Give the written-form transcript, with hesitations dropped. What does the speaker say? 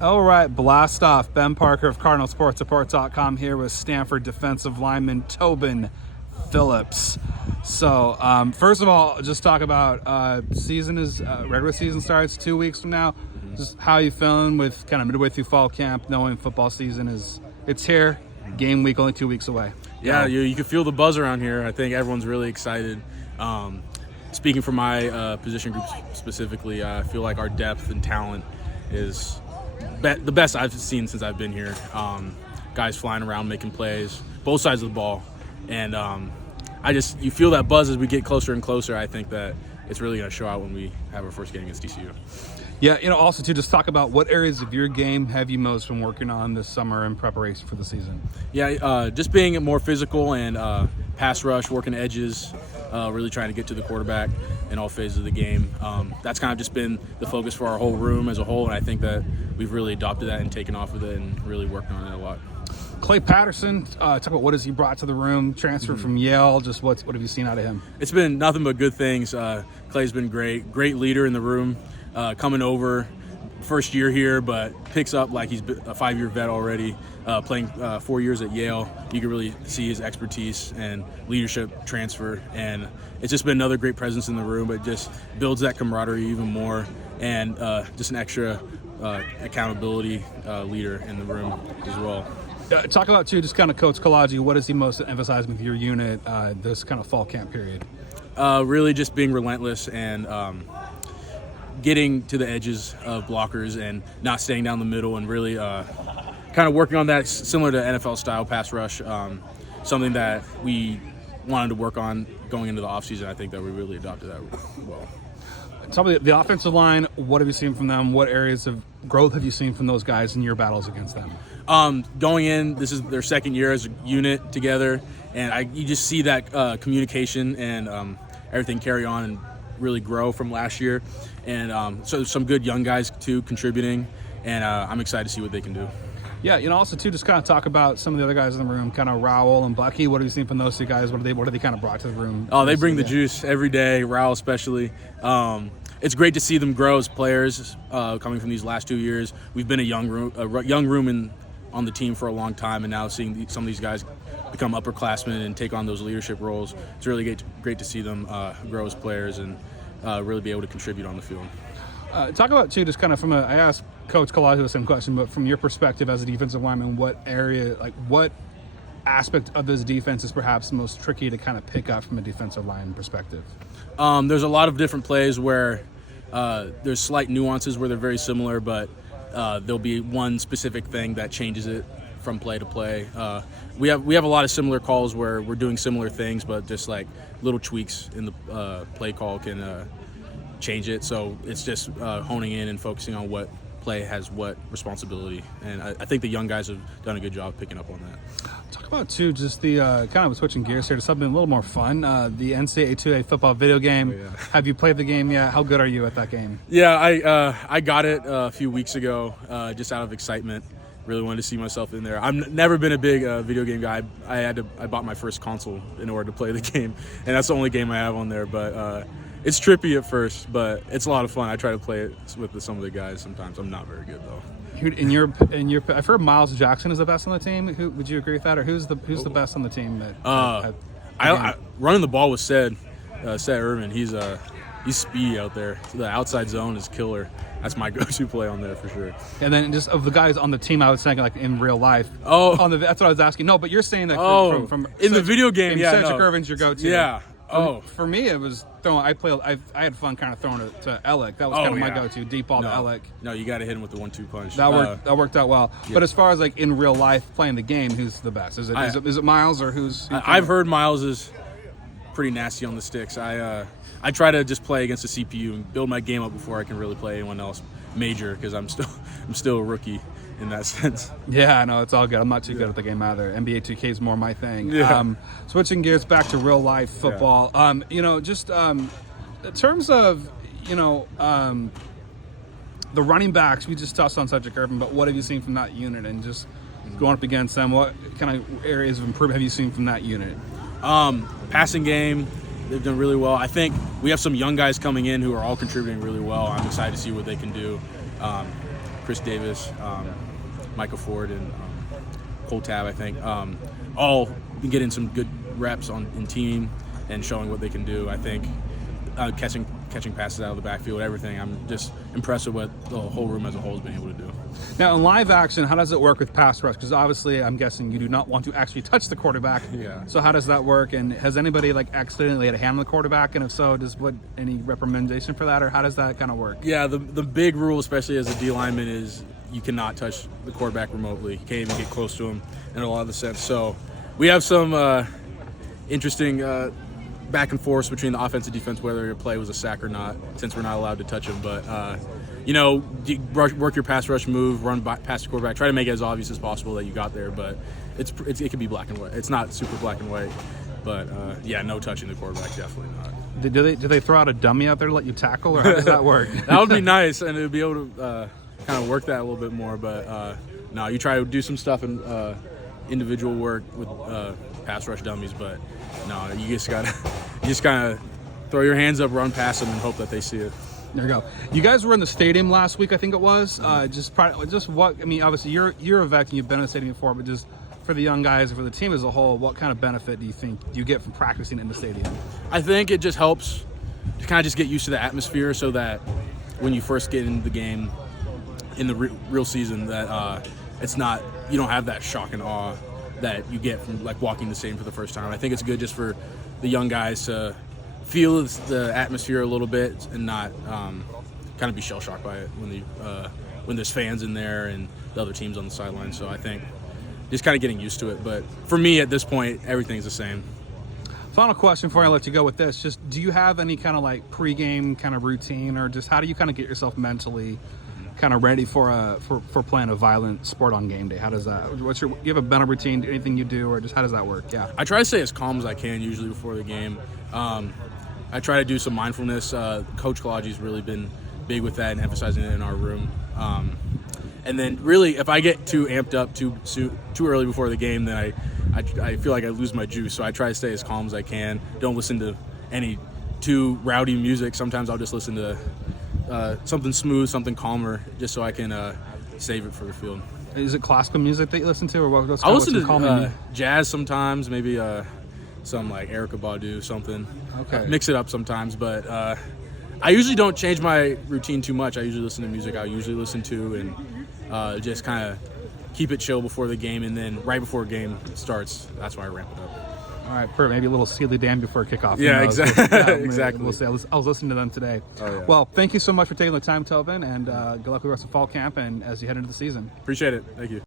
All right, blast off. Ben Parker of CardinalSportsReport.com here with Stanford defensive lineman Tobin Phillips. So, first of all, just talk about regular season starts 2 weeks from now. Just how you feeling with kind of midway through fall camp, knowing football season it's here, game week only 2 weeks away. Yeah, you can feel the buzz around here. I think everyone's really excited. Speaking for my position group specifically, I feel like our depth and talent is the best I've seen since I've been here. Guys flying around making plays, both sides of the ball, and you feel that buzz as we get closer and closer. I think that it's really going to show out when we have our first game against TCU. Yeah, also to just talk about what areas of your game have you most been working on this summer in preparation for the season? Yeah, just being more physical and pass rush, working edges, really trying to get to the quarterback in all phases of the game. That's kind of just been the focus for our whole room as a whole, and I think that we've really adopted that and taken off with it and really worked on it a lot. Clay Patterson, talk about what has he brought to the room, transferred from Yale, just what have you seen out of him? It's been nothing but good things. Clay's been great leader in the room, coming over, first year here, but picks up like he's been a 5-year vet already, playing 4 years at Yale. You can really see his expertise and leadership transfer, and it's just been another great presence in the room. It just builds that camaraderie even more, and just an extra accountability leader in the room as well. Talk about, too, just kind of Coach Kalaji, what is he most emphasizing with your unit this kind of fall camp period? Really just being relentless and getting to the edges of blockers and not staying down the middle, and really kind of working on that similar to NFL-style pass rush, something that we wanted to work on going into the offseason. I think that we really adopted that well. Tell me, the offensive line, what have you seen from them? What areas of growth have you seen from those guys in your battles against them? Going in, this is their second year as a unit together, and you just see that communication and everything carry on and really grow from last year. And so some good young guys, too, contributing, and I'm excited to see what they can do. Yeah, also, too, just kind of talk about some of the other guys in the room, kind of Raul and Bucky. What have you seen from those two guys? What have they kind of brought to the room? Oh, they bring the juice every day, Raul especially. It's great to see them grow as players coming from these last 2 years. We've been a young room on the team for a long time, and now seeing some of these guys become upperclassmen and take on those leadership roles, it's really great to see them grow as players and really be able to contribute on the field. Talk about, too, just kind of I asked Coach Kalaji the same question, but from your perspective as a defensive lineman, what aspect of this defense is perhaps most tricky to kind of pick up from a defensive line perspective? There's a lot of different plays where there's slight nuances where they're very similar, but there'll be one specific thing that changes it from play to play. We have a lot of similar calls where we're doing similar things, but just like little tweaks in the play call can change it. So it's just honing in and focusing on what play has what responsibility, and I think the young guys have done a good job picking up on that. Talk about, too, just the kind of switching gears here to something a little more fun, the NCAA 2A football video game. Oh, yeah. Have you played the game yet? How good are you at that game? Yeah, I got it a few weeks ago just out of excitement. Really wanted to see myself in there. I've never been a big video game guy. I bought my first console in order to play the game, and that's the only game I have on there, but it's trippy at first, but it's a lot of fun. I try to play it with some of the guys sometimes. I'm not very good, though. I've heard Miles Jackson is the best on the team. Would you agree with that, or who's the best on the team? Running the ball with Seth Irvin. He's speedy out there. The outside zone is killer. That's my go-to play on there for sure. And then just of the guys on the team, I was saying like in real life. Oh, that's what I was asking. No, but you're saying that from in the video game, yeah. Cedric Irvin's your go-to. Yeah. For me, it was throwing. I had fun kind of throwing it to Alec. That was kind of my go-to, deep ball to Alec. No, you got to hit him with the 1-2 punch. That worked out well. Yeah. But as far as like in real life playing the game, who's the best? Is it Miles or who's? I've heard Miles is pretty nasty on the sticks. I try to just play against the CPU and build my game up before I can really play anyone else major, because I'm still a rookie in that sense. Yeah, I know, it's all good. I'm not too good at the game either. NBA 2K is more my thing. Yeah. Switching gears back to real life football. Yeah. Just in terms of the running backs, we just touched on Cedric Irvin, but what have you seen from that unit and just going up against them? What kind of areas of improvement have you seen from that unit? Passing game, they've done really well. I think we have some young guys coming in who are all contributing really well. I'm excited to see what they can do. Chris Davis, Micah Ford, and Cole Tab, I think, all been getting some good reps in team and showing what they can do. I think catching passes out of the backfield, everything. I'm just impressed with what the whole room as a whole has been able to do. Now, in live action, how does it work with pass rush? Because obviously, I'm guessing you do not want to actually touch the quarterback. Yeah. So how does that work? And has anybody accidentally had a hand on the quarterback? And if so, any recommendation for that, or how does that kind of work? Yeah, the big rule, especially as a D lineman, is you cannot touch the quarterback remotely. You can't even get close to him in a lot of the sense. So we have some interesting back and forth between the offense and defense, whether your play was a sack or not, since we're not allowed to touch him. But work your pass rush move, run past the quarterback, try to make it as obvious as possible that you got there. But it can be black and white. It's not super black and white, but no touching the quarterback, definitely not. Do they throw out a dummy out there to let you tackle, or how does that work? That would be nice, and it would be able to kind of work that a little bit more. But no, you try to do some stuff in individual work with pass rush dummies, but no, you just kind of throw your hands up, run past them, and hope that they see it. There you go. You guys were in the stadium last week, I think it was. Obviously you're a vet and you've been in the stadium before, but just for the young guys, for the team as a whole, what kind of benefit do you think you get from practicing in the stadium? I think it just helps to kind of just get used to the atmosphere, so that when you first get into the game in the real season, that you don't have that shock and awe that you get from walking the stadium for the first time. I think it's good just for the young guys to feel the atmosphere a little bit and not kind of be shell shocked by it when there's fans in there and the other teams on the sideline. So I think just kind of getting used to it. But for me at this point, everything's the same. Final question before I let you go with this: just do you have any kind of pregame kind of routine, or just how do you kind of get yourself mentally kind of ready for playing a violent sport on game day? How does that? Do you have a mental routine? Anything you do, or just how does that work? Yeah. I try to stay as calm as I can usually before the game. I try to do some mindfulness. Coach Kalaji's really been big with that and emphasizing it in our room. And then really, if I get too amped up too early before the game, then I feel like I lose my juice. So I try to stay as calm as I can. Don't listen to any too rowdy music. Sometimes I'll just listen to something smooth, something calmer, just so I can save it for the field. Is it classical music that you listen to, or what's I listen to jazz sometimes, maybe some Erykah Badu, something. Okay. Mix it up sometimes, but I usually don't change my routine too much. I usually listen to music I usually listen to, and just kind of keep it chill before the game, and then right before the game starts, that's why I ramp it up. All right, perfect. Maybe a little Steely Dan before kickoff. Yeah, exactly. Exactly. We'll see. I was listening to them today. Oh, yeah. Well, thank you so much for taking the time, Tobin, and good luck with the rest of fall camp and as you head into the season. Appreciate it. Thank you.